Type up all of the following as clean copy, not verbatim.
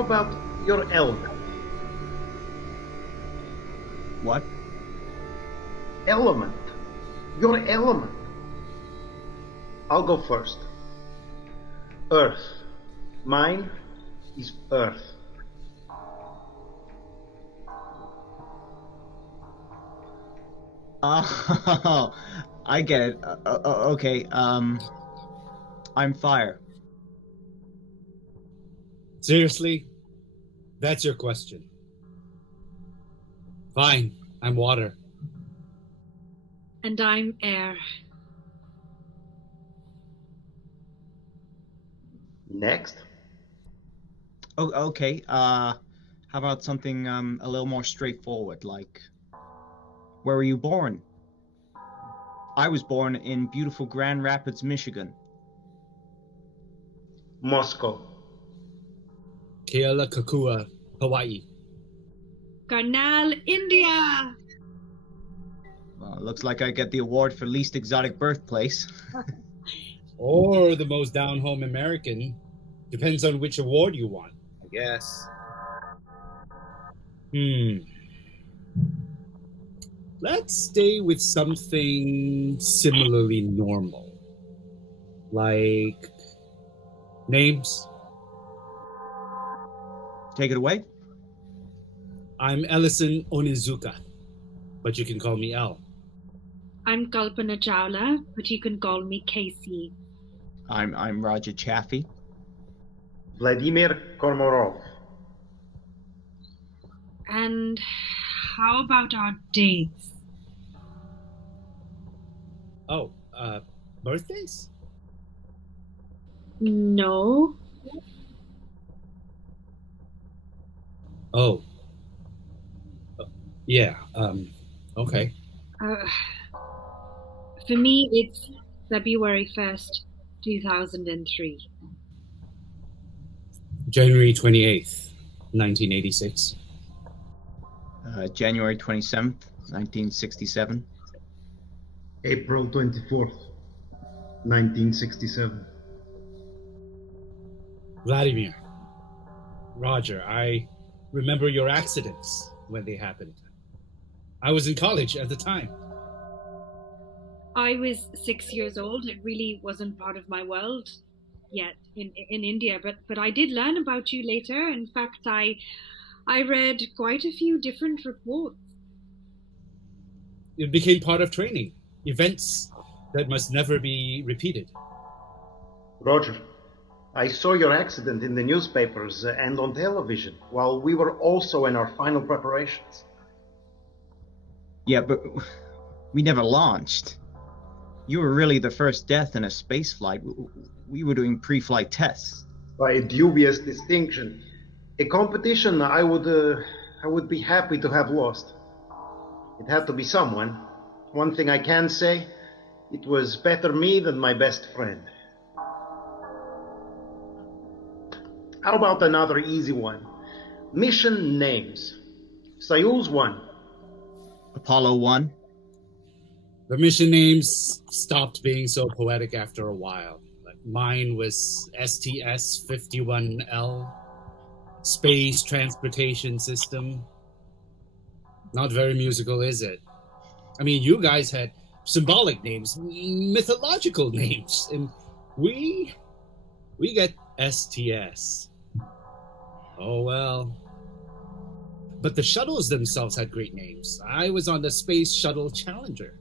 about your element? What? Element. Your element. I'll go first. Earth. Mine is earth. Oh, I get it. Okay, I'm fire. Seriously? That's your question. Fine, I'm water. And I'm air. Next. Oh, okay, how about something a little more straightforward, like, where were you born? I was born in beautiful Grand Rapids, Michigan. Moscow. Kealakekua, Hawaii. Karnal, India! Well, it looks like I get the award for least exotic birthplace. Or the most down-home American. Depends on which award you want, I guess. Let's stay with something similarly normal. Like names. Take it away. I'm Ellison Onizuka, but you can call me L. I'm Kalpana Chawla, but you can call me Casey. I'm Roger Chaffee. Vladimir Kormorov. And how about our dates? Oh, birthdays? No. Oh. Yeah, okay. For me, it's February 1st, 2003. January 28th, 1986. January 27th, 1967. April 24th, 1967. Vladimir. Roger, I remember your accidents when they happened. I was in college at the time. I was 6 years old. It really wasn't part of my world yet in India, but I did learn about you later. In fact, I read quite a few different reports. It became part of training. Events that must never be repeated. Roger, I saw your accident in the newspapers and on television while we were also in our final preparations. Yeah, but we never launched. You were really the first death in a space flight. We were doing pre-flight tests. By a dubious distinction. A competition I would be happy to have lost. It had to be someone. One thing I can say, it was better me than my best friend. How about another easy one? Mission names. Soyuz 1. Apollo 1. The mission names stopped being so poetic after a while. Like mine was STS-51L, Space Transportation System. Not very musical, is it? I mean, you guys had symbolic names, mythological names, and we get STS. Oh well. But the shuttles themselves had great names. I was on the Space Shuttle Challenger.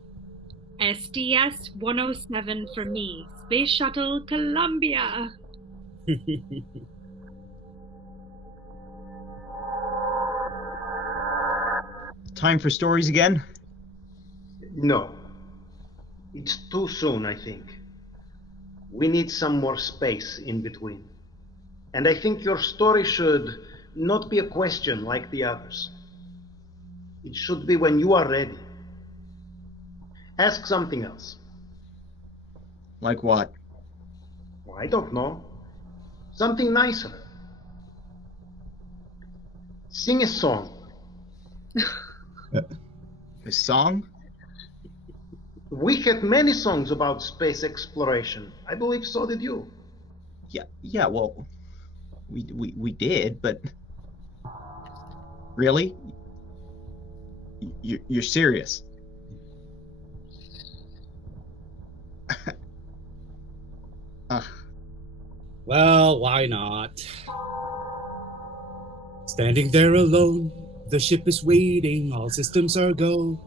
STS-107 for me. Space Shuttle Columbia. Time for stories again? No. It's too soon, I think. We need some more space in between. And I think your story should not be a question like the others. It should be when you are ready. Ask something else. Like what? Well, I don't know. Something nicer. Sing a song. A song? We had many songs about space exploration. I believe so did you. Yeah, well, we did, but really? You're serious? uh, Well, why not? Standing there alone, the ship is waiting, all systems are go.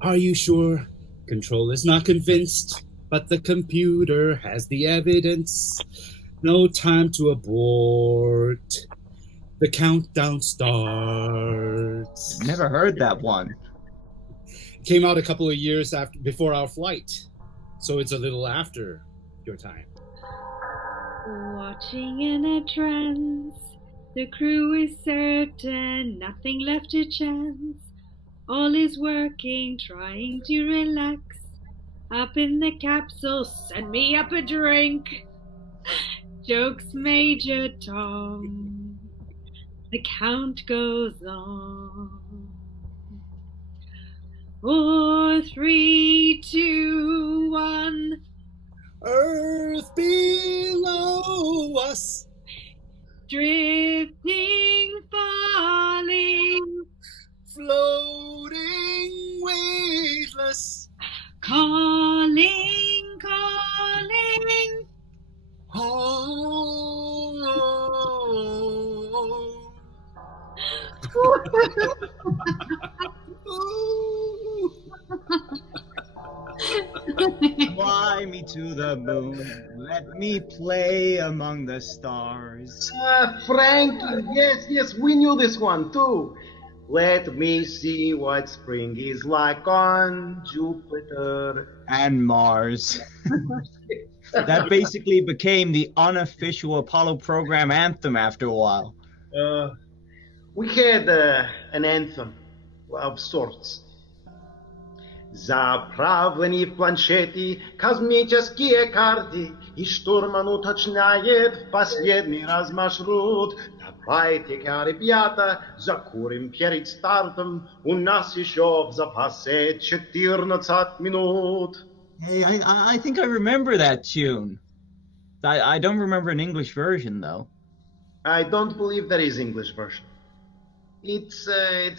Are you sure? Control is not convinced, but the computer has the evidence. No time to abort. The countdown starts. Never heard that one. Came out a couple of years before our flight, so it's a little after your time. Watching in a trance, the crew is certain, nothing left to chance. All is working, trying to relax. Up in the capsule, send me up a drink. Jokes Major Tom. The count goes on. 4, 3, 2, 1. Earth below us, Drifting, falling, floating weightless. calling. Fly me to the moon, let me play among the stars. Frankie, yes, we knew this one too. Let me see what spring is like on Jupiter. And Mars. That basically became the unofficial Apollo program anthem after a while. We had an anthem of sorts. Заправлены в планшете космические карты, и штурман уточняет в последний раз маршрут. Давайте-ка, ребята, закурим перед стартом, у нас еще в запасе 14 минут. Hey, I think I remember that tune. I don't remember an English version, though. I don't believe there is English version. It's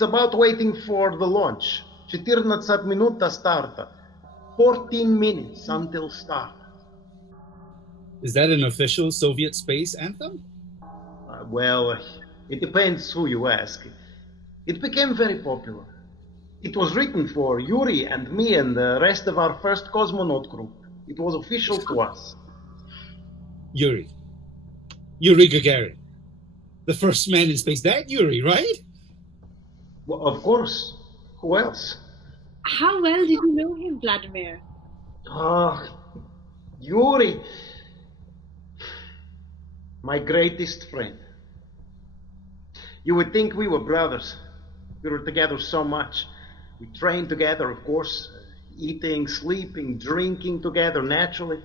about waiting for the launch. 14 minut до старта. 14 minutes until start. Is that an official Soviet space anthem? Well, it depends who you ask. It became very popular. It was written for Yuri and me and the rest of our first cosmonaut group. It was official to us. Yuri Gagarin. The first man in space. That Yuri, right? Well, of course. Who else? How well did you know him, Vladimir? Yuri. My greatest friend. You would think we were brothers. We were together so much. We trained together, of course, eating, sleeping, drinking together naturally.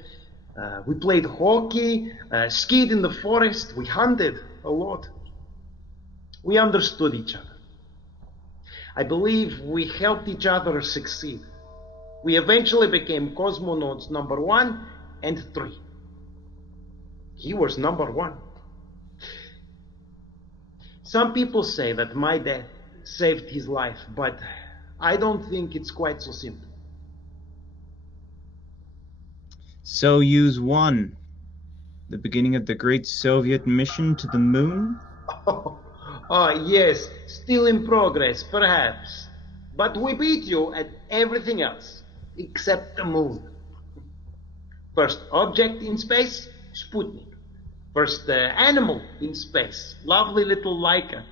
We played hockey, skied in the forest, we hunted a lot. We understood each other. I believe we helped each other succeed. We eventually became cosmonauts number 1 and 3. He was number 1. Some people say that my death saved his life, but I don't think it's quite so simple. Soyuz 1, the beginning of the great Soviet mission to the moon? Yes, still in progress, perhaps. But we beat you at everything else, except the moon. First object in space, Sputnik. First animal in space, lovely little LiCata.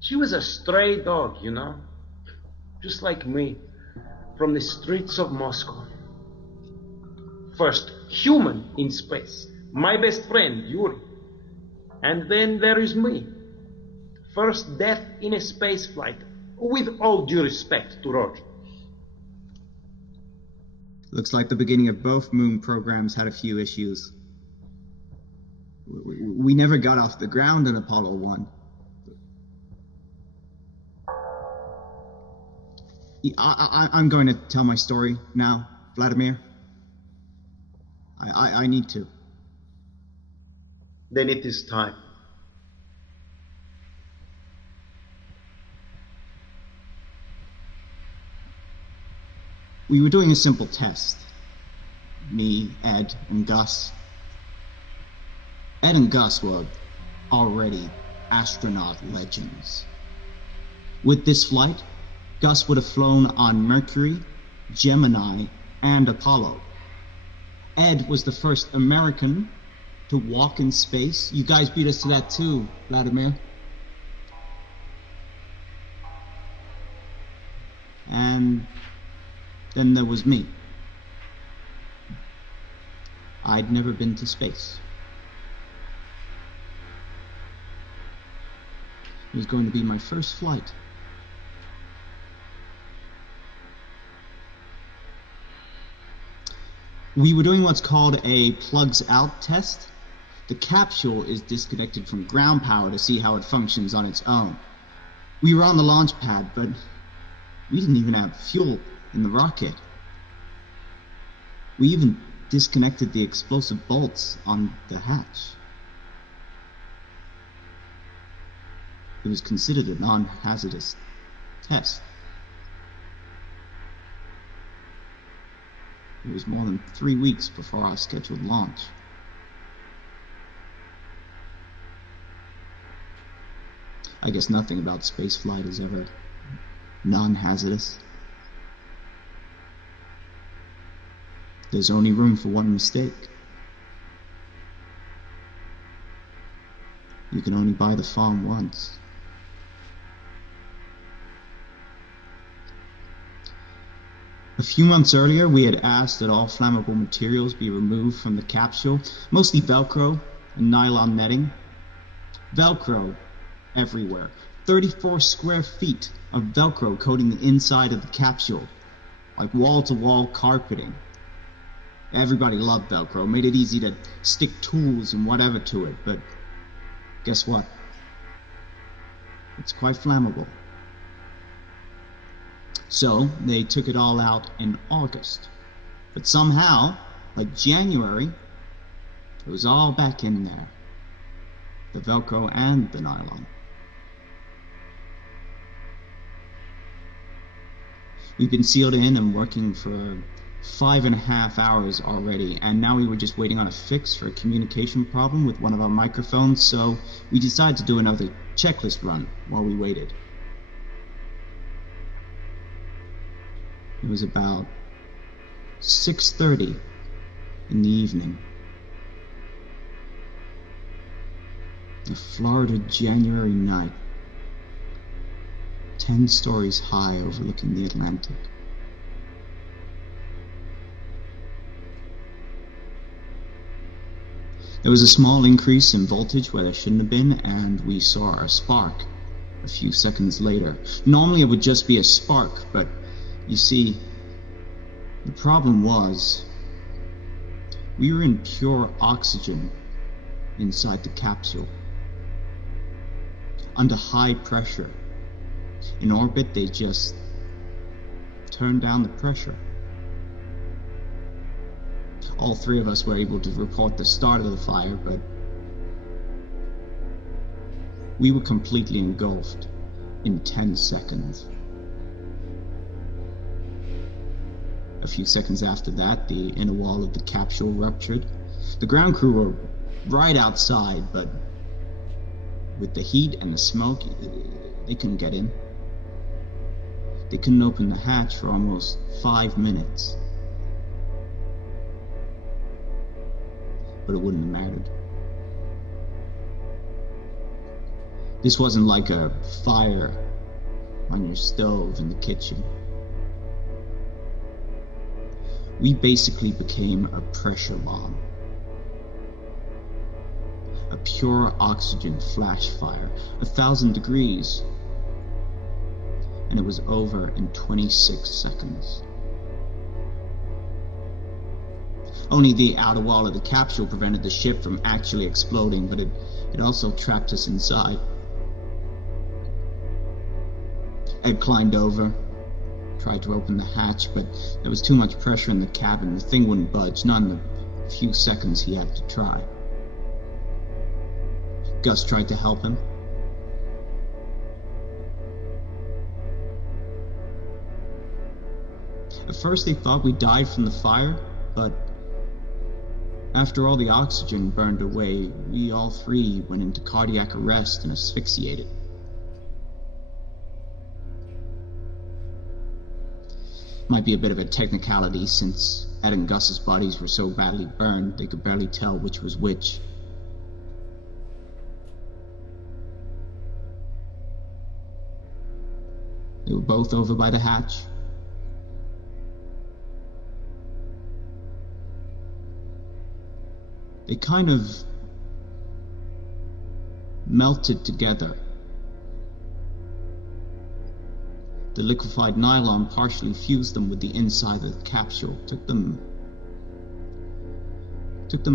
She was a stray dog, you know, just like me, from the streets of Moscow. First human in space, my best friend, Yuri. And then there is me. First death in a space flight, with all due respect to Roger. Looks like the beginning of both moon programs had a few issues. We never got off the ground in Apollo 1. I'm going to tell my story now, Vladimir. I need to. Then it is time. We were doing a simple test. Me, Ed, and Gus. Ed and Gus were already astronaut legends. With this flight, Gus would have flown on Mercury, Gemini, and Apollo. Ed was the first American to walk in space. You guys beat us to that too, Vladimir. And then there was me. I'd never been to space. It was going to be my first flight. We were doing what's called a plugs out test. The capsule is disconnected from ground power to see how it functions on its own. We were on the launch pad, but we didn't even have fuel in the rocket. We even disconnected the explosive bolts on the hatch. It was considered a non-hazardous test. It was more than 3 weeks before our scheduled launch. I guess nothing about spaceflight is ever non-hazardous. There's only room for one mistake. You can only buy the farm once. A few months earlier, we had asked that all flammable materials be removed from the capsule, mostly Velcro and nylon netting. Velcro everywhere. 34 square feet of Velcro coating the inside of the capsule, like wall-to-wall carpeting. Everybody loved Velcro, made it easy to stick tools and whatever to it, but guess what? It's quite flammable. So they took it all out in August. But somehow, like January, it was all back in there. The Velcro and the nylon. We've been sealed in and working for 5.5 hours already, and now we were just waiting on a fix for a communication problem with one of our microphones, so we decided to do another checklist run while we waited. It was about 6:30 in the evening. A Florida January night, 10 stories high overlooking the Atlantic. There was a small increase in voltage where there shouldn't have been, and we saw a spark a few seconds later. Normally it would just be a spark, but you see, the problem was we were in pure oxygen inside the capsule, under high pressure. In orbit, they just turned down the pressure. All three of us were able to report the start of the fire, but we were completely engulfed in 10 seconds. A few seconds after that, the inner wall of the capsule ruptured. The ground crew were right outside, but with the heat and the smoke, they couldn't get in. They couldn't open the hatch for almost 5 minutes. But it wouldn't have mattered. This wasn't like a fire on your stove in the kitchen. We basically became a pressure bomb. A pure oxygen flash fire, 1,000 degrees. And it was over in 26 seconds. Only the outer wall of the capsule prevented the ship from actually exploding, but it also trapped us inside. Ed climbed over, tried to open the hatch, but there was too much pressure in the cabin. The thing wouldn't budge, not in the few seconds he had to try. Gus tried to help him. At first they thought we died from the fire, but after all the oxygen burned away, we all three went into cardiac arrest and asphyxiated. Might be a bit of a technicality, since Ed and Gus's bodies were so badly burned they could barely tell which was which. They were both over by the hatch. They kind of melted together. The liquefied nylon partially fused them with the inside of the capsule. Took them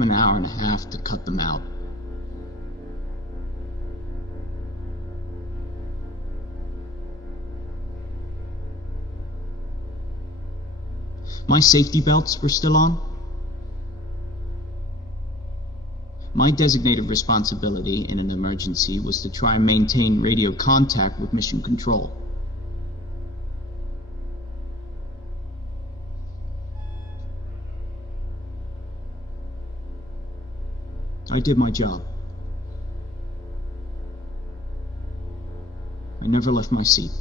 an hour and a half to cut them out. My safety belts were still on. My designated responsibility in an emergency was to try and maintain radio contact with Mission Control. I did my job. I never left my seat.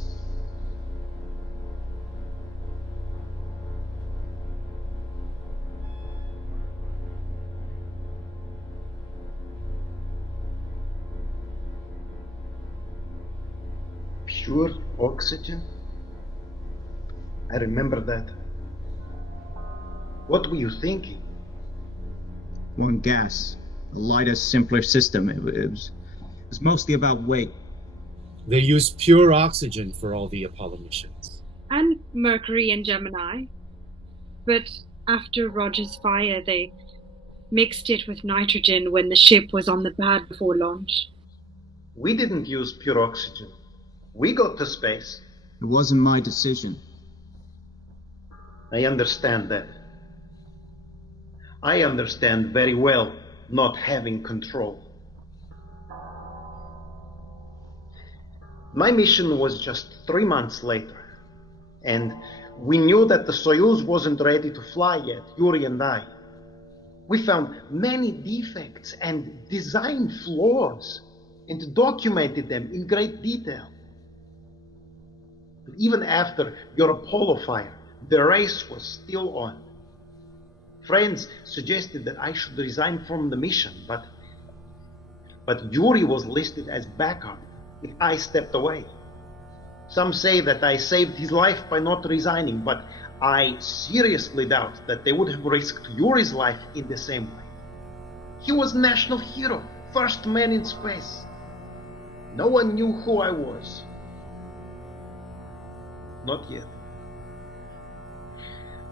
Pure oxygen? I remember that. What were you thinking? One gas. A lighter, simpler system. It was mostly about weight. They used pure oxygen for all the Apollo missions. And Mercury and Gemini. But after Roger's fire, they mixed it with nitrogen when the ship was on the pad before launch. We didn't use pure oxygen. We got to space. It wasn't my decision. I understand that. I understand very well not having control. My mission was just 3 months later, and we knew that the Soyuz wasn't ready to fly yet, Yuri and I. We found many defects and design flaws and documented them in great detail. But even after your Apollo fire, the race was still on. Friends suggested that I should resign from the mission, but Yuri was listed as backup if I stepped away. Some say that I saved his life by not resigning, but I seriously doubt that they would have risked Yuri's life in the same way. He was national hero, first man in space. No one knew who I was. Not yet.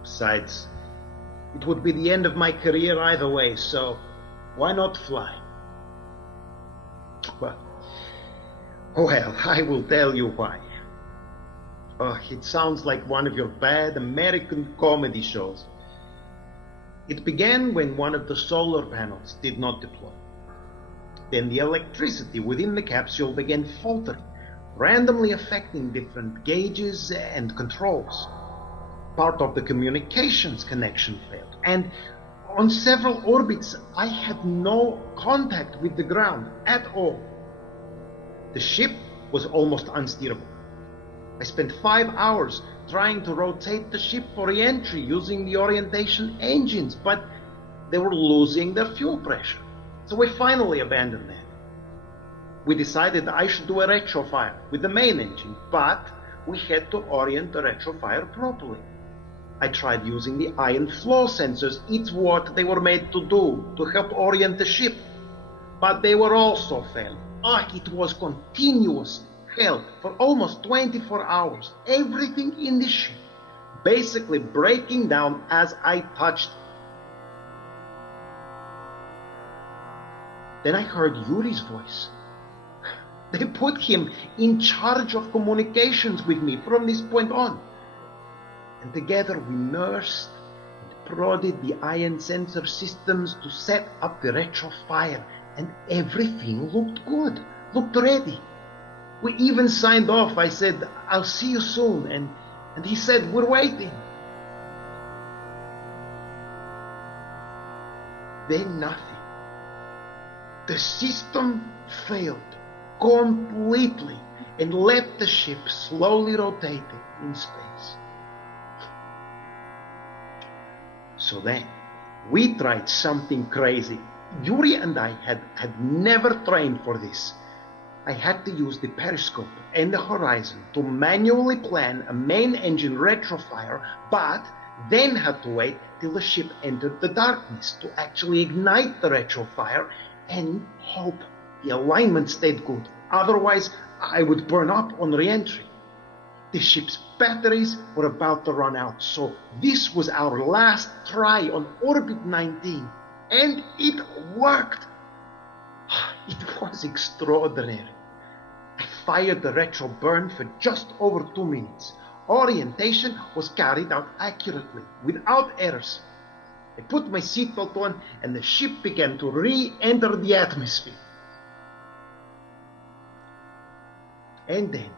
Besides, it would be the end of my career either way, so why not fly? Well, I will tell you why. It sounds like one of your bad American comedy shows. It began when one of the solar panels did not deploy. Then the electricity within the capsule began faltering, randomly affecting different gauges and controls. Part of the communications connection failed, and on several orbits I had no contact with the ground at all. The ship was almost unsteerable. I spent 5 hours trying to rotate the ship for re-entry using the orientation engines, but they were losing their fuel pressure. So we finally abandoned that. We decided I should do a retrofire with the main engine, but we had to orient the retrofire properly. I tried using the ion flow sensors. It's what they were made to do, to help orient the ship. But they were also failing. It was continuous hell for almost 24 hours. Everything in the ship basically breaking down as I touched it. Then I heard Yuri's voice. They put him in charge of communications with me from this point on. And together we nursed and prodded the ion sensor systems to set up the retrofire And everything looked good, looked ready. We even signed off. I said, I'll see you soon. And he said, we're waiting. Then nothing. The system failed completely and left the ship slowly rotating in space. So then, we tried something crazy. Yuri and I had never trained for this. I had to use the periscope and the horizon to manually plan a main engine retrofire, but then had to wait till the ship entered the darkness to actually ignite the retrofire and hope the alignment stayed good. Otherwise, I would burn up on re-entry. The ship's batteries were about to run out, so this was our last try on Orbit 19, and it worked. It was extraordinary. I fired the retro burn for just over 2 minutes. Orientation was carried out accurately, without errors. I put my seatbelt on, and the ship began to re-enter the atmosphere. And then,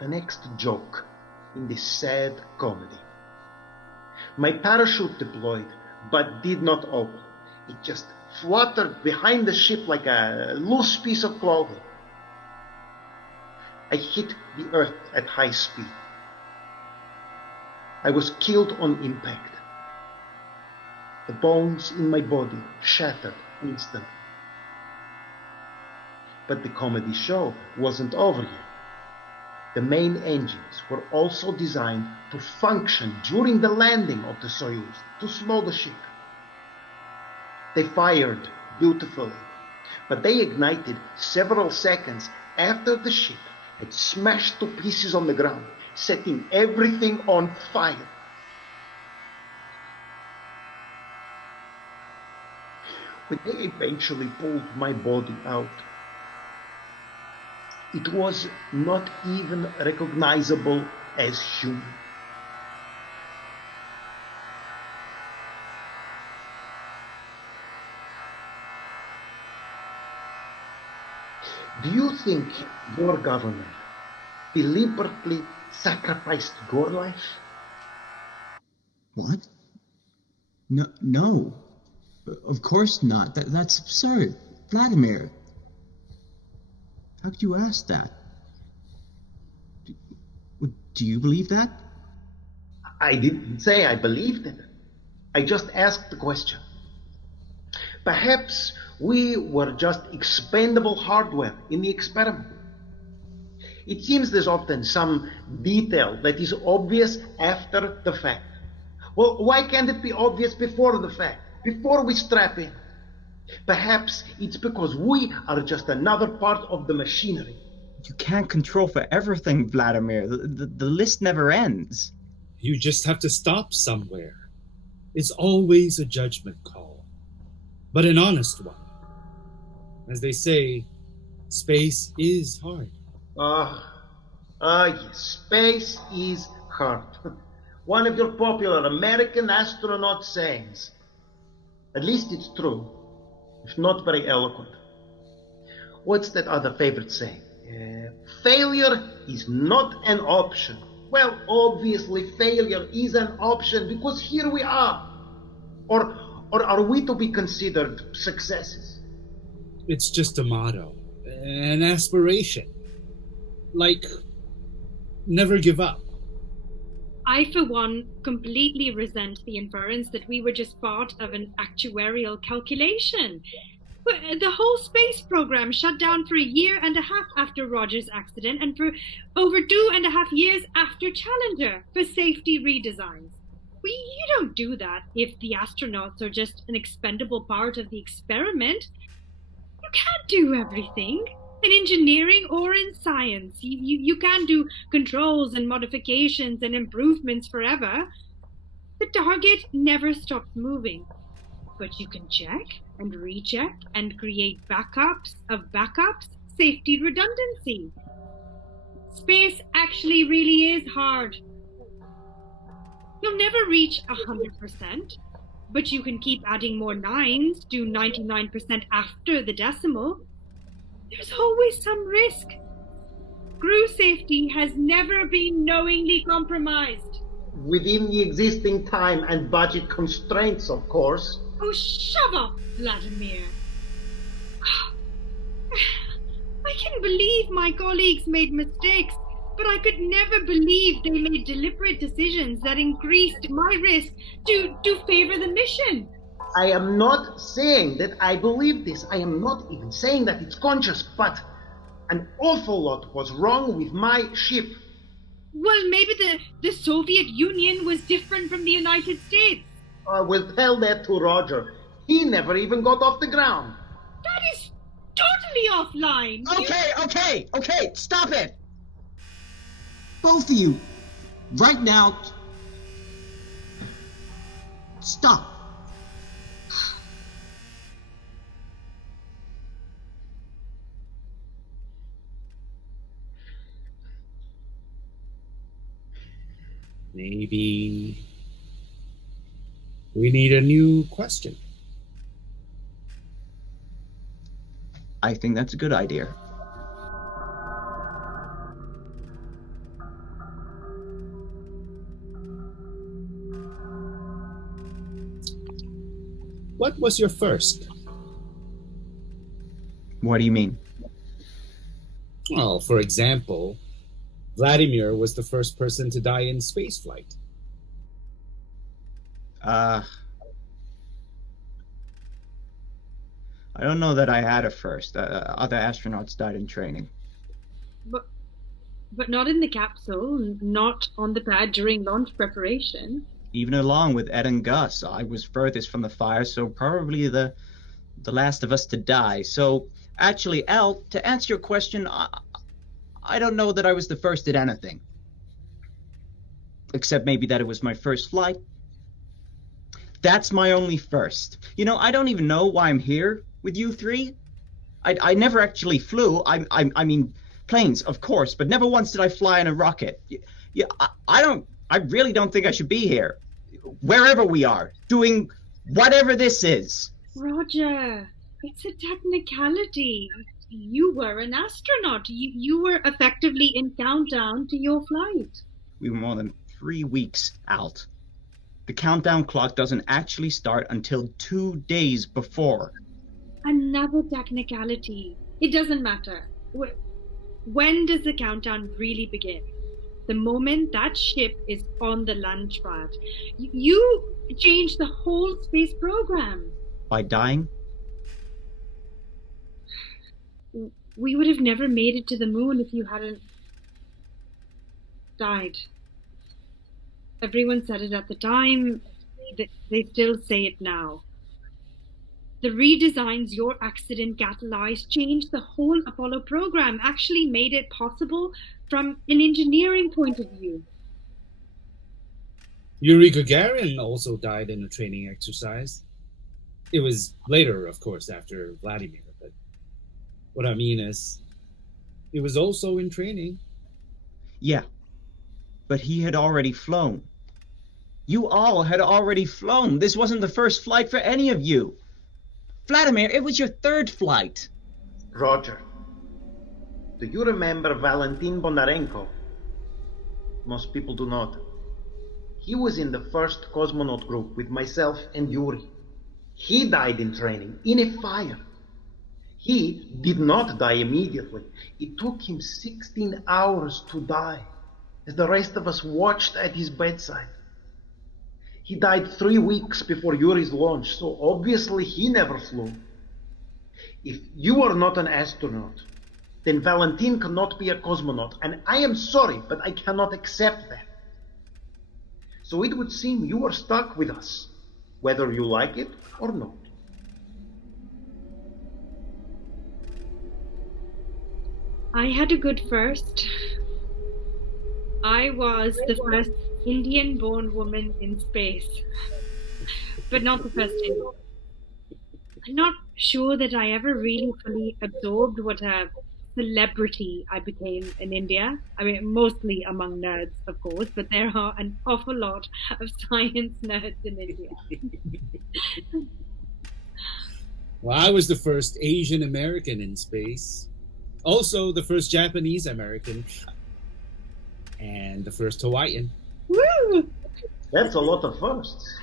the next joke in this sad comedy. My parachute deployed, but did not open. It just fluttered behind the ship like a loose piece of clothing. I hit the earth at high speed. I was killed on impact. The bones in my body shattered instantly. But the comedy show wasn't over yet. The main engines were also designed to function during the landing of the Soyuz to slow the ship. They fired beautifully, but they ignited several seconds after the ship had smashed to pieces on the ground, setting everything on fire. When they eventually pulled my body out, it was not even recognizable as human. Do you think your government deliberately sacrificed your life? What? No, no. Of course not. That's absurd. Vladimir. How could you ask that? Do you believe that? I didn't say I believed it. I just asked the question. Perhaps we were just expendable hardware in the experiment. It seems there's often some detail that is obvious after the fact. Well, why can't it be obvious before the fact, before we strap in? Perhaps it's because we are just another part of the machinery. You can't control for everything, Vladimir. The list never ends. You just have to stop somewhere. It's always a judgment call, but an honest one. As they say, space is hard. Yes, space is hard. One of your popular American astronaut sayings. At least it's true, if not very eloquent. What's that other favorite saying? Failure is not an option. Well, obviously failure is an option because here we are. Or are we to be considered successes? It's just a motto, an aspiration. Like, never give up. I, for one, completely resent the inference that we were just part of an actuarial calculation. The whole space program shut down for 1.5 years after Roger's accident and for over 2.5 years after Challenger for safety redesigns. You don't do that if the astronauts are just an expendable part of the experiment. You can't do everything. In engineering or in science, you can't do controls and modifications and improvements forever. The target never stops moving. But you can check and recheck and create backups of backups, safety redundancy. Space actually really is hard. You'll never reach 100%. But you can keep adding more nines to 99% after the decimal. There's always some risk. Crew safety has never been knowingly compromised. Within the existing time and budget constraints, of course. Oh, shut up, Vladimir. I can believe my colleagues made mistakes, but I could never believe they made deliberate decisions that increased my risk to favor the mission. I am not saying that I believe this. I am not even saying that it's conscious, but an awful lot was wrong with my ship. Well, maybe the Soviet Union was different from the United States. I will tell that to Roger. He never even got off the ground. That is totally offline. Okay, stop it! Both of you, right now, stop. Maybe we need a new question. I think that's a good idea. What was your first? What do you mean? Well, for example, Vladimir was the first person to die in spaceflight. I don't know that I had a first. Other astronauts died in training. But not in the capsule, not on the pad during launch preparation. Even along with Ed and Gus, I was furthest from the fire, so probably the last of us to die. So, actually, Al, to answer your question, I don't know that I was the first at anything. Except maybe that it was my first flight. That's my only first. You know, I don't even know why I'm here with you three. I never actually flew. I mean, planes, of course, but never once did I fly in a rocket. Yeah, I really don't think I should be here. Wherever we are, doing whatever this is. Roger, it's a technicality. You were an astronaut. You were effectively in countdown to your flight. We were more than 3 weeks out. The countdown clock doesn't actually start until 2 days before. Another technicality. It doesn't matter. When does the countdown really begin? The moment that ship is on the launch pad. You changed the whole space program. By dying? We would have never made it to the moon if you hadn't died. Everyone said it at the time. They still say it now. The redesigns your accident catalyzed changed the whole Apollo program, actually made it possible from an engineering point of view. Yuri Gagarin also died in a training exercise. It was later, of course, after Vladimir, but what I mean is, it was also in training. Yeah, but he had already flown. You all had already flown. This wasn't the first flight for any of you. Vladimir, it was your third flight. Roger, do you remember Valentin Bondarenko? Most people do not. He was in the first cosmonaut group with myself and Yuri. He died in training, in a fire. He did not die immediately. It took him 16 hours to die, as the rest of us watched at his bedside. He died 3 weeks before Yuri's launch, so obviously he never flew. If you are not an astronaut, then Valentin cannot be a cosmonaut, and I am sorry, but I cannot accept that. So it would seem you are stuck with us, whether you like it or not. I had a good first. I was the first Indian-born woman in space, but not the first Indian. I'm not sure that I ever really fully absorbed what a celebrity I became in India. I mean, mostly among nerds, of course, but there are an awful lot of science nerds in India. Well, I was the first Asian American in space. Also, the first Japanese American. And the first Hawaiian. Woo! That's a lot of firsts.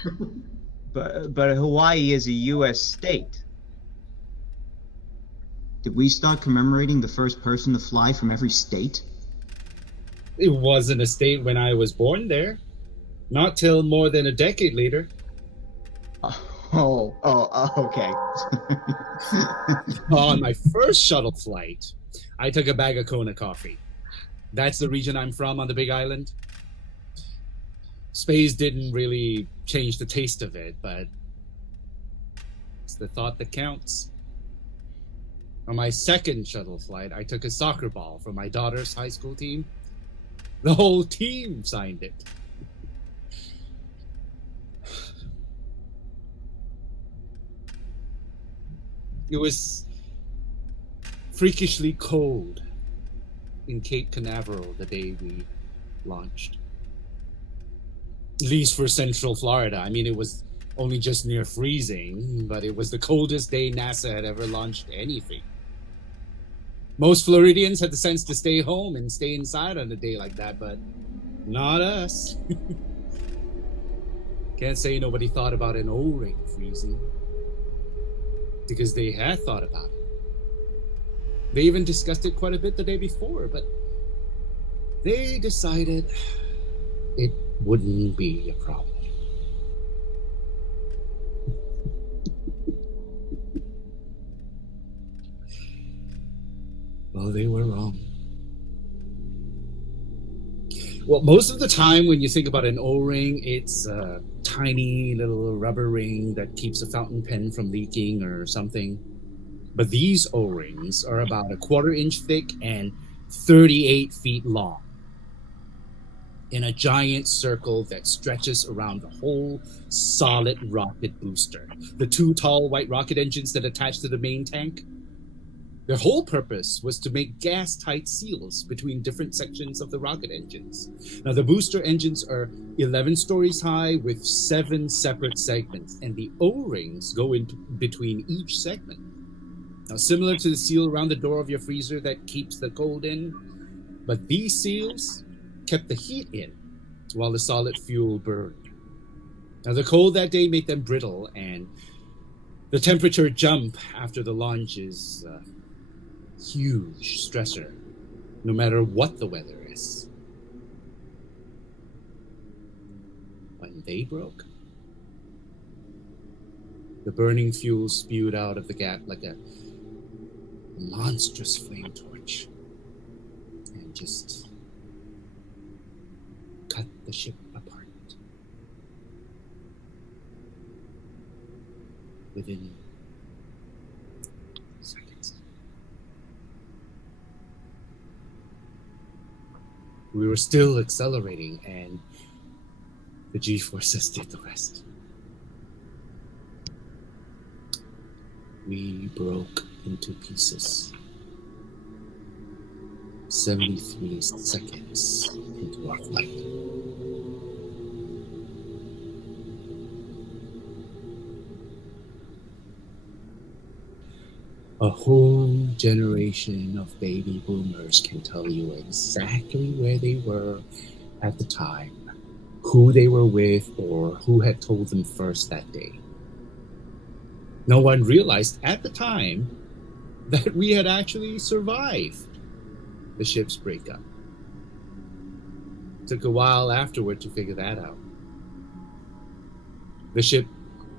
But Hawaii is a U.S. state. Did we start commemorating the first person to fly from every state? It wasn't a state when I was born there. Not till more than a decade later. Okay. On my first shuttle flight, I took a bag of Kona coffee. That's the region I'm from on the Big Island. Space didn't really change the taste of it, but it's the thought that counts. On my second shuttle flight, I took a soccer ball from my daughter's high school team. The whole team signed it. It was freakishly cold in Cape Canaveral the day we launched. At least for Central Florida. I mean, it was only just near freezing, but it was the coldest day NASA had ever launched anything. Most Floridians had the sense to stay home and stay inside on a day like that, but not us. Can't say nobody thought about an O-ring freezing, because they had thought about it. They even discussed it quite a bit the day before, but they decided it wouldn't be a problem. Well, they were wrong. Well, most of the time when you think about an O-ring, it's a tiny little rubber ring that keeps a fountain pen from leaking or something. But these O-rings are about a 1/4 inch thick and 38 feet long, in a giant circle that stretches around the whole solid rocket booster. The 2 tall white rocket engines that attach to the main tank. Their whole purpose was to make gas-tight seals between different sections of the rocket engines. Now, the booster engines are 11 stories high with 7 separate segments, and the O-rings go in between each segment. Now, similar to the seal around the door of your freezer that keeps the cold in, but these seals kept the heat in while the solid fuel burned. Now, the cold that day made them brittle, and the temperature jump after the launch is a huge stressor, no matter what the weather is. When they broke, the burning fuel spewed out of the gap like a monstrous flame torch and just cut the ship apart. Within seconds. We were still accelerating, and the G-forces did the rest. We broke into pieces. 73 seconds into our flight. A whole generation of baby boomers can tell you exactly where they were at the time, who they were with, or who had told them first that day. No one realized at the time that we had actually survived the ship's breakup. It took a while afterward to figure that out. The ship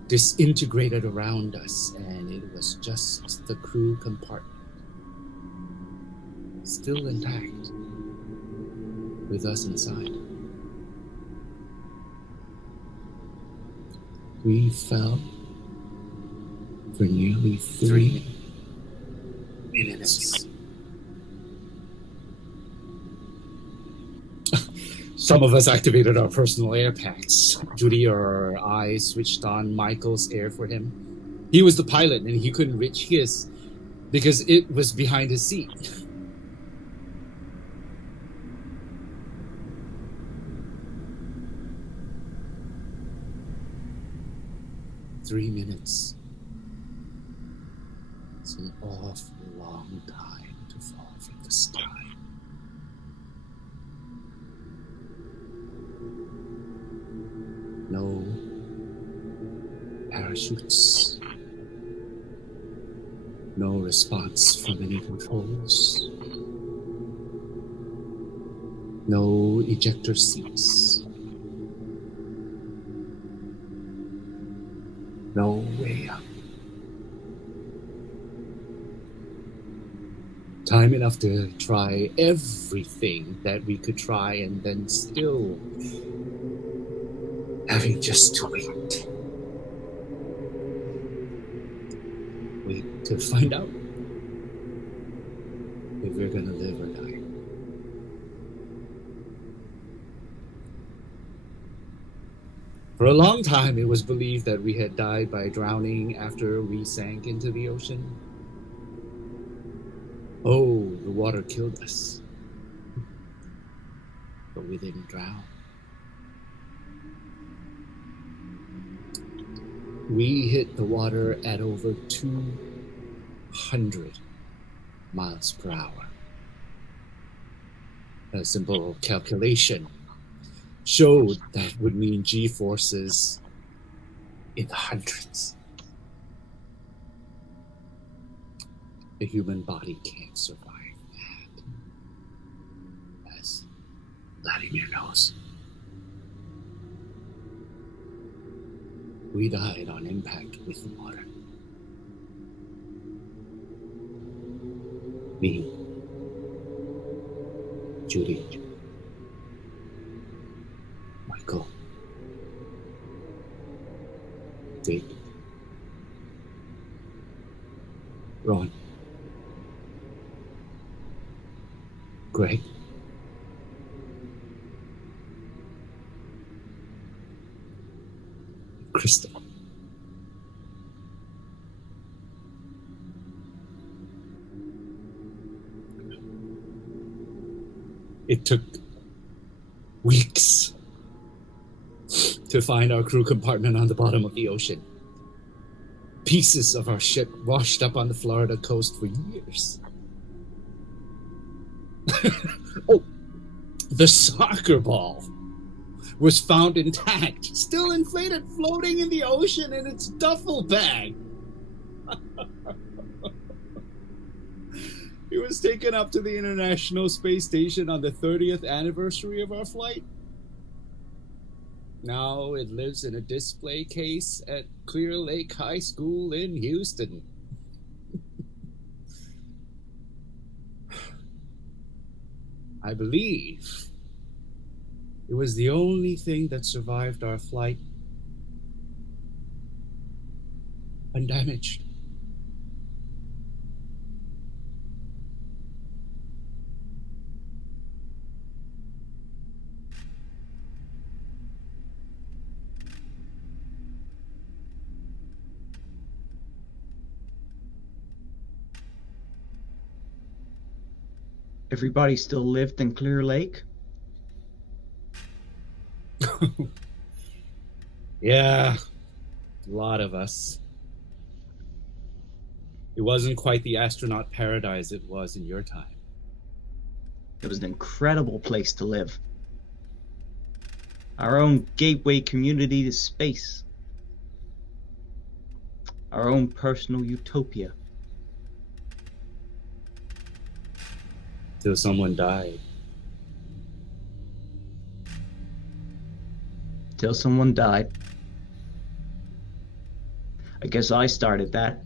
disintegrated around us, and it was just the crew compartment, still intact, with us inside. We fell for nearly 3 minutes. Some of us activated our personal air packs. Judy or I switched on Michael's air for him. He was the pilot, and he couldn't reach his because it was behind his seat. 3 minutes. It's an awful long time to fall from the sky. No parachutes. No response from any controls. No ejector seats. No way up. Time enough to try everything that we could try and then still having just to wait. Wait to find out if we're gonna live or die. For a long time, it was believed that we had died by drowning after we sank into the ocean. Oh, the water killed us. But we didn't drown. We hit the water at over 200 miles per hour. A simple calculation showed that would mean G-forces in the hundreds. The human body can't survive that, as Vladimir knows. We died on impact with the water. Me, Judy, Michael, Dick, Ron, Greg, Crystal. It took weeks to find our crew compartment on the bottom of the ocean. Pieces of our ship washed up on the Florida coast for years. Oh, the soccer ball was found intact, still inflated, floating in the ocean in its duffel bag. It was taken up to the International Space Station on the 30th anniversary of our flight. Now it lives in a display case at Clear Lake High School in Houston. I believe it was the only thing that survived our flight undamaged. Everybody still lived in Clear Lake? Yeah, a lot of us. It wasn't quite the astronaut paradise it was in your time. It was an incredible place to live. Our own gateway community to space. Our own personal utopia. Till someone died. Till someone died. I guess I started that.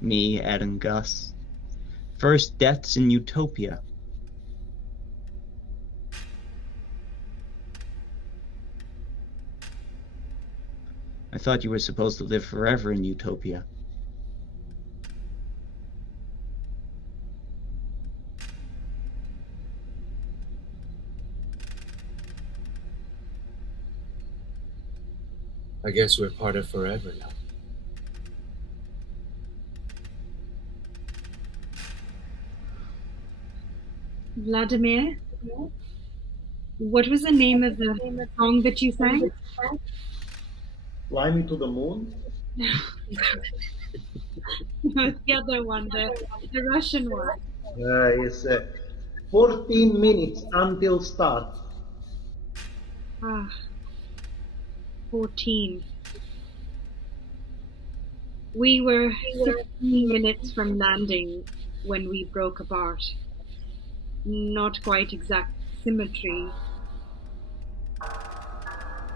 Me, Ed, and Gus. First deaths in utopia. I thought you were supposed to live forever in utopia. I guess we're part of forever now. Vladimir, what was the name of the song that you sang? Fly me to the moon? No, the other one, the Russian one. Yes. 14 minutes until start. Ah, 14. We were 16 minutes from landing when we broke apart. Not quite exact symmetry.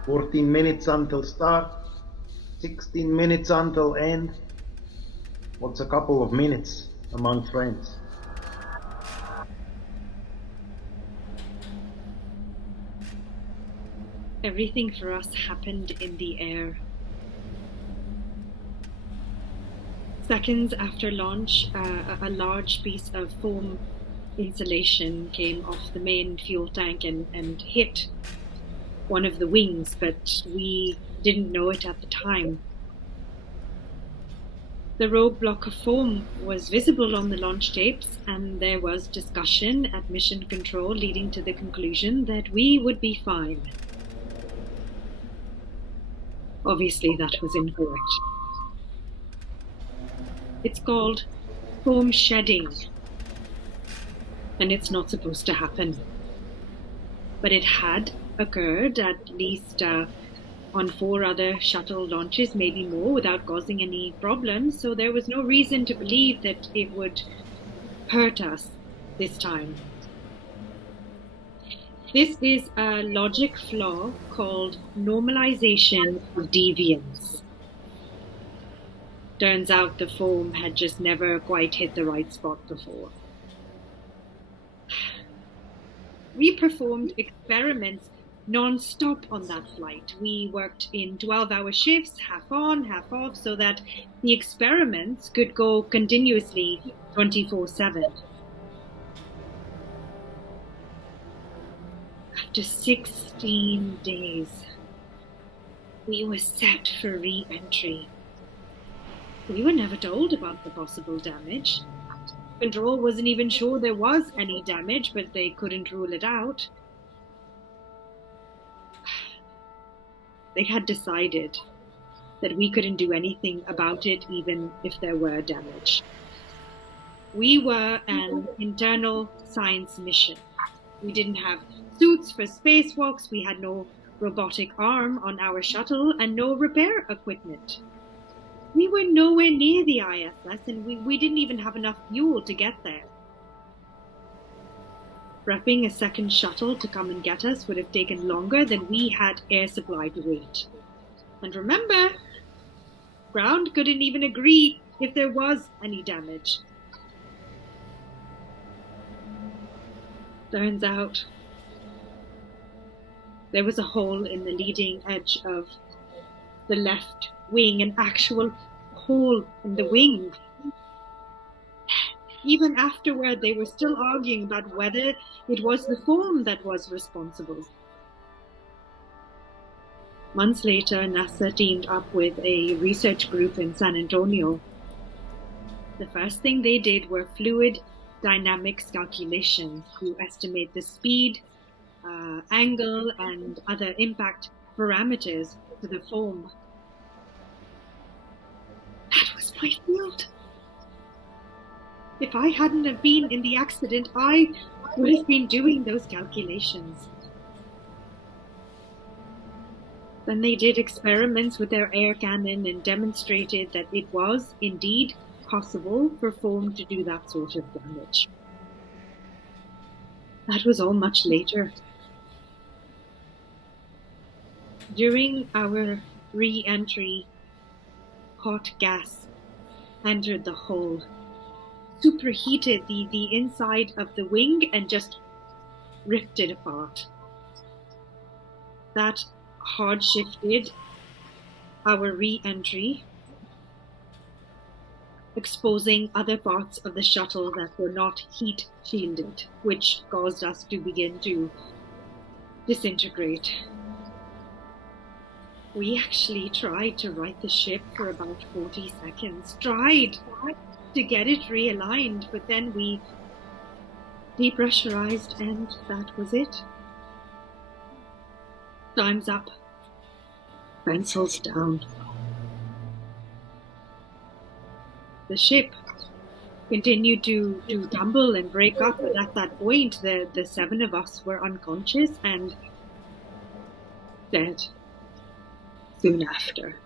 14 minutes until start. 16 minutes until end. What's a couple of minutes among friends? Everything for us happened in the air. Seconds after launch, a large piece of foam insulation came off the main fuel tank and hit one of the wings, but we didn't know it at the time. The rogue block of foam was visible on the launch tapes, and there was discussion at mission control leading to the conclusion that we would be fine. Obviously, that was incorrect. It's called foam shedding, and it's not supposed to happen. But it had occurred at least on 4 other shuttle launches, maybe more, without causing any problems, so there was no reason to believe that it would hurt us this time. This is a logic flaw called normalization of deviance. Turns out the foam had just never quite hit the right spot before. We performed experiments non-stop on that flight. We worked in 12-hour shifts, half on, half off, so that the experiments could go continuously 24/7. After 16 days, we were set for re-entry. We were never told about the possible damage. Control wasn't even sure there was any damage, but they couldn't rule it out. They had decided that we couldn't do anything about it, even if there were damage. We were an internal science mission. We didn't have suits for spacewalks, we had no robotic arm on our shuttle, and no repair equipment. We were nowhere near the ISS, and we didn't even have enough fuel to get there. Prepping a second shuttle to come and get us would have taken longer than we had air supply to wait. And remember, ground couldn't even agree if there was any damage. Turns out there was a hole in the leading edge of the left wing, an actual hole in the wing. Even afterward, they were still arguing about whether it was the foam that was responsible. Months later, NASA teamed up with a research group in San Antonio. The first thing they did were fluid dynamics calculations to estimate the speed, angle, and other impact parameters for the foam. That was my field. If I hadn't have been in the accident, I would have been doing those calculations. Then they did experiments with their air cannon and demonstrated that it was indeed possible for foam to do that sort of damage. That was all much later. During our re-entry, hot gas entered the hull, superheated the inside of the wing, and just ripped it apart. That hard shifted our re-entry, exposing other parts of the shuttle that were not heat shielded, which caused us to begin to disintegrate. We actually tried to right the ship for about 40 seconds, tried to get it realigned, but then we depressurized and that was it. Time's up. pencils down. The ship continued to tumble and break up, but at that point, the 7 of us were unconscious and dead soon after.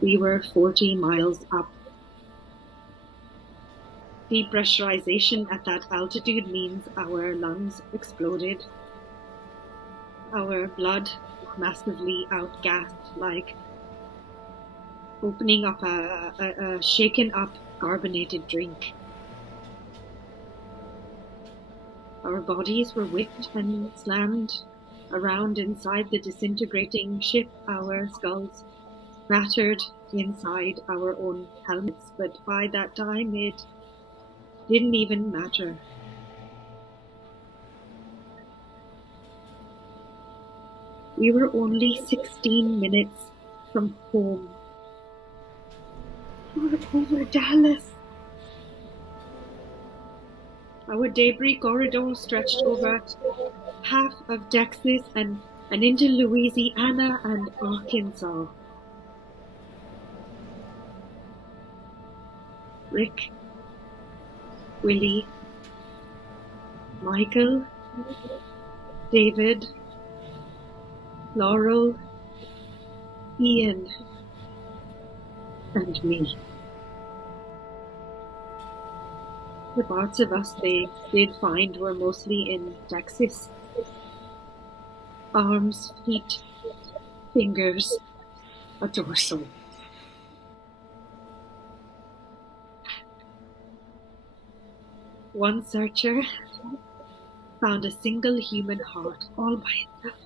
We were 40 miles up. Depressurization at that altitude means our lungs exploded. Our blood massively outgassed, like opening up a shaken up carbonated drink. Our bodies were whipped and slammed around inside the disintegrating ship, our skulls battered inside our own helmets, but by that time it didn't even matter. We were only 16 minutes from home. We were over Dallas. Our debris corridor stretched over half of Texas and into Louisiana and Arkansas. Rick, Willie, Michael, David, Laurel, Ian, and me. The parts of us they did find were mostly in Texas. Arms, feet, fingers, a torso. One searcher found a single human heart all by itself.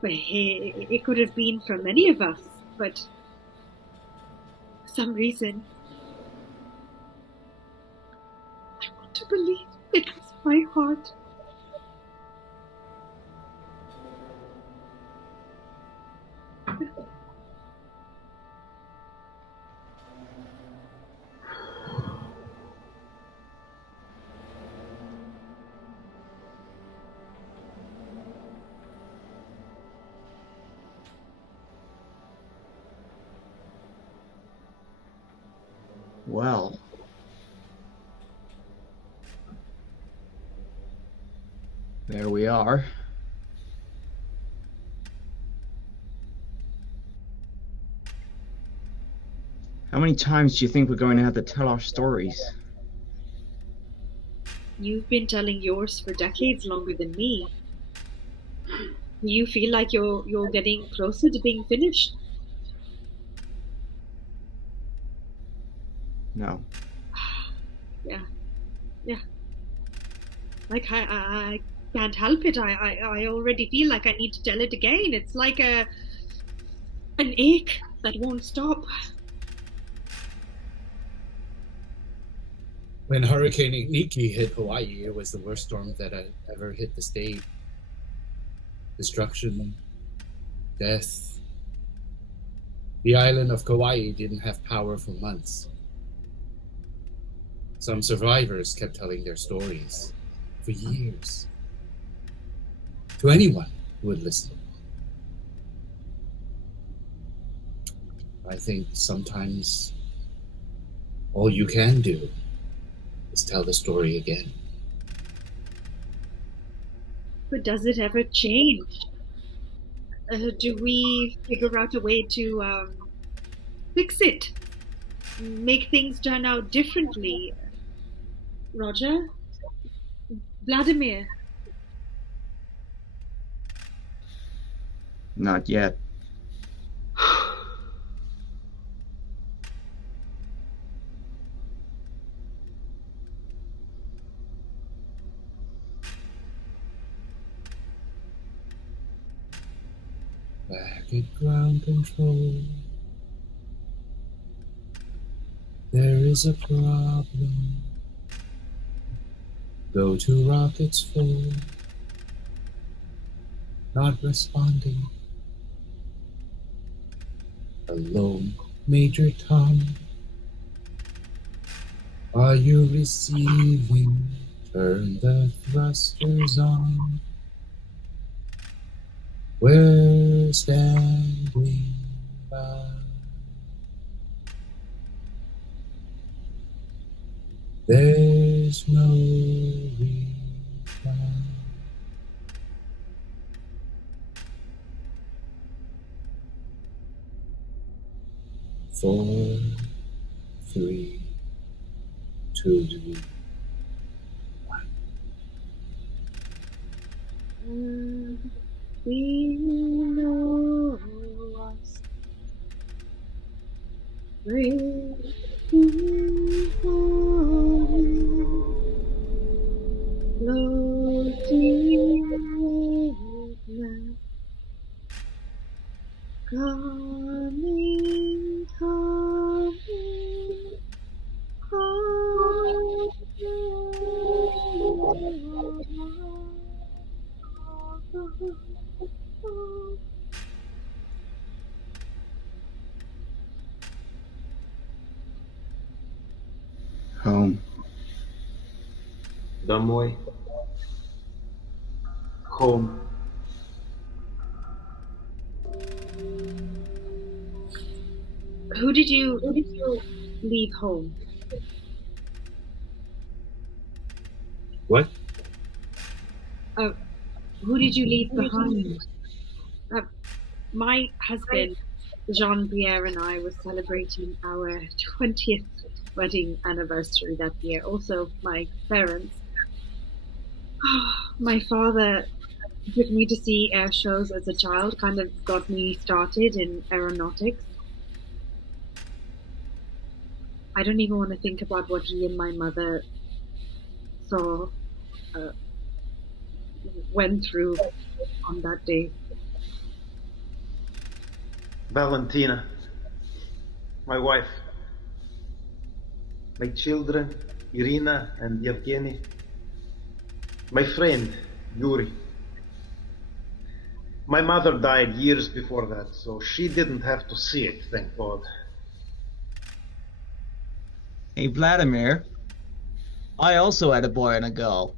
But it could have been from any of us, but for some reason, I want to believe it was my heart. Well, there we are. How many times do you think we're going to have to tell our stories? You've been telling yours for decades longer than me. Do you feel like you're getting closer to being finished? No. Yeah. Like I can't help it. I already feel like I need to tell it again. It's like an ache that won't stop. When Hurricane Nikki hit Hawaii, it was the worst storm that had ever hit the state. Destruction, death. The island of Kauai didn't have power for months. Some survivors kept telling their stories for years to anyone who would listen. I think sometimes all you can do is tell the story again. But does it ever change? Do we figure out a way to fix it? Make things turn out differently? Roger? Vladimir? Not yet. Back at ground control, there is a problem. Go to rockets full, not responding. Hello, Major Tom. Are you receiving? Turn the thrusters on. We're standing by. There's no reply. 4, 3, 2, 1. We know us breaking floating wavelength, coming, home. Home. Домой. Home. Who did you leave home? What? Who did you leave behind? My husband, Jean-Pierre, and I were celebrating our 20th wedding anniversary that year. Also, my parents. My father took me to see air shows as a child, kind of got me started in aeronautics. I don't even want to think about what he and my mother saw, went through on that day. Valentina, my wife, my children, Irina and Yevgeny, my friend, Yuri. My mother died years before that, so she didn't have to see it, thank God. Hey, Vladimir. I also had a boy and a girl.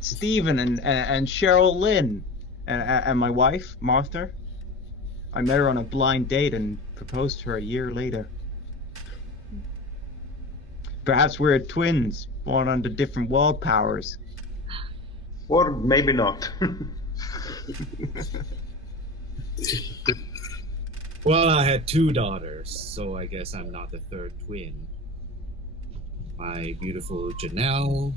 Stephen and Cheryl Lynn. And my wife, Martha. I met her on a blind date and proposed to her a year later. Perhaps we're twins, born under different world powers. Or maybe not. Well, I had 2 daughters, so I guess I'm not the third twin. My beautiful Janelle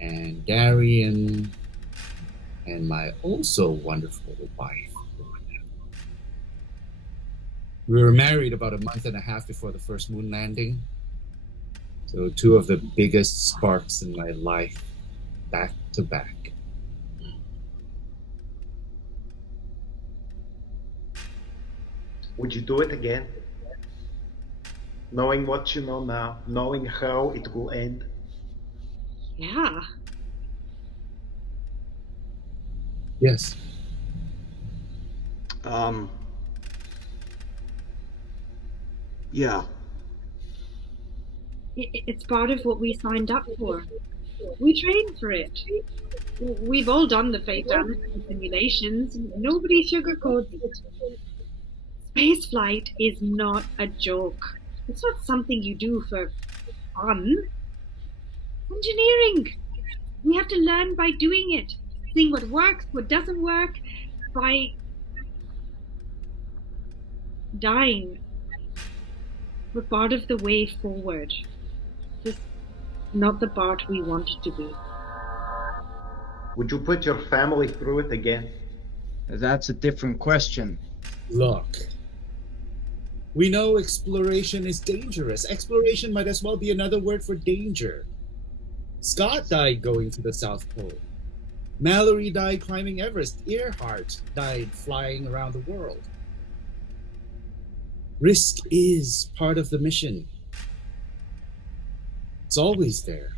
and Darian and my also wonderful wife. We were married about a month and a half before the first moon landing. So 2 of the biggest sparks in my life, back to back. Would you do it again? Knowing what you know now, knowing how it will end? Yeah. Yes. Yeah. It's part of what we signed up for. We trained for it. We've all done the fatality simulations. Nobody sugarcoats it. Spaceflight is not a joke. It's not something you do for fun. Engineering. We have to learn by doing it, seeing what works, what doesn't work, by dying. We're part of the way forward. Just not the part we wanted to be. Would you put your family through it again? That's a different question. Look, we know exploration is dangerous. Exploration might as well be another word for danger. Scott died going to the South Pole. Mallory died climbing Everest. Earhart died flying around the world. Risk is part of the mission. It's always there.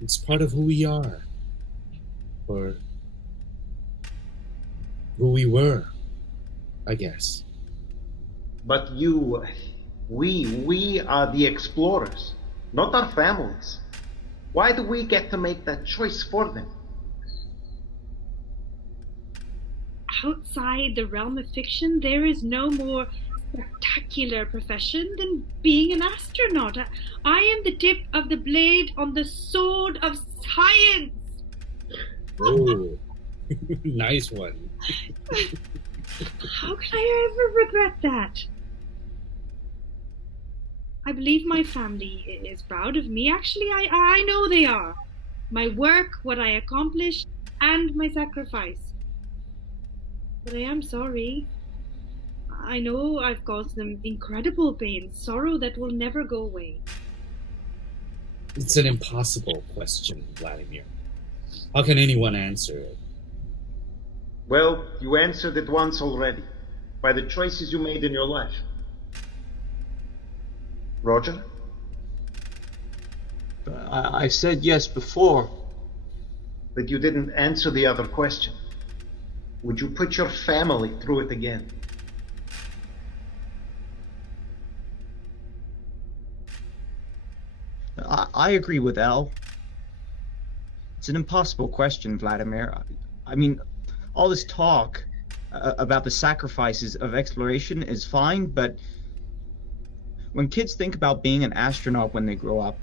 It's part of who we are. Or who we were, I guess. But we are the explorers, not our families. Why do we get to make that choice for them? outside the realm of fiction, there is no more spectacular profession than being an astronaut. I am the tip of the blade on the sword of science. Oh, nice one. How could I ever regret that? I believe my family is proud of me. Actually, I know they are. My work, what I accomplished, and my sacrifice. But I am sorry. I know I've caused them incredible pain, sorrow that will never go away. It's an impossible question, Vladimir. How can anyone answer it? Well, you answered it once already, by the choices you made in your life. Roger? I said yes before. But you didn't answer the other question. Would you put your family through it again? I agree with Elle. It's an impossible question, Vladimir. I mean, all this talk about the sacrifices of exploration is fine, but when kids think about being an astronaut when they grow up,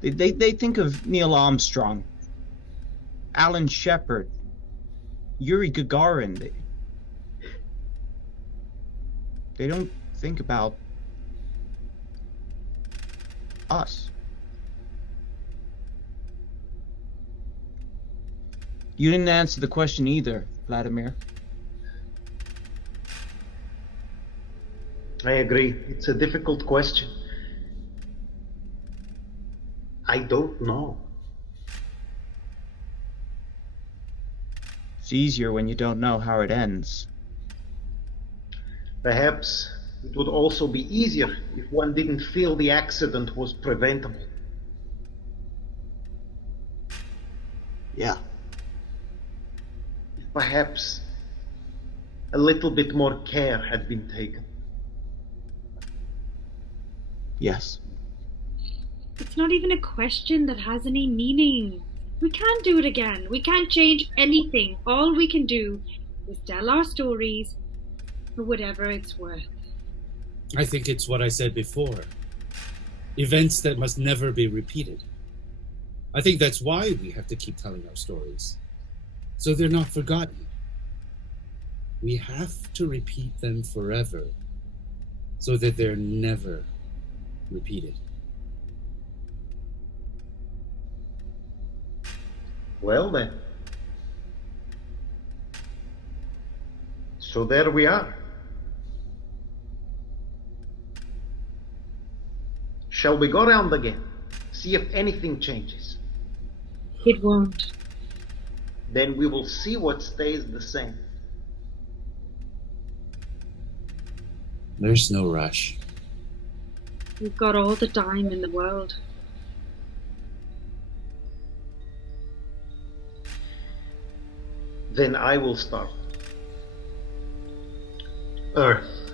they think of Neil Armstrong, Alan Shepard, Yuri Gagarin. They don't think about us. You didn't answer the question either, Vladimir. I agree. It's a difficult question. I don't know. It's easier when you don't know how it ends. Perhaps it would also be easier if one didn't feel the accident was preventable. Yeah. If perhaps a little bit more care had been taken. Yes. It's not even a question that has any meaning. We can't do it again. We can't change anything. All we can do is tell our stories for whatever it's worth. I think it's what I said before. Events that must never be repeated. I think that's why we have to keep telling our stories, so they're not forgotten. We have to repeat them forever, so that they're never repeated. Well then. So there we are. Shall we go round again? See if anything changes. It won't. Then we will see what stays the same. There's no rush. We've got all the time in the world. Then I will start. Earth.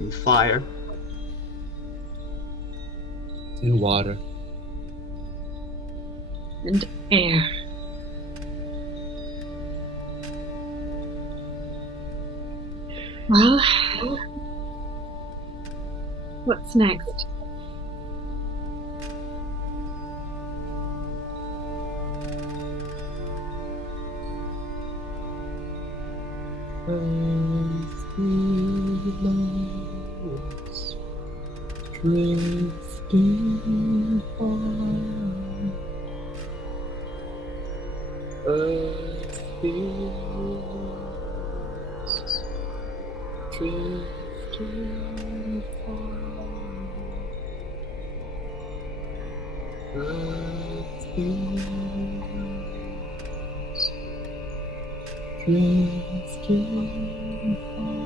And fire. In water. And air. Well, what's next? Drifting far. Earth feels drifting far. Earth feels drifting far.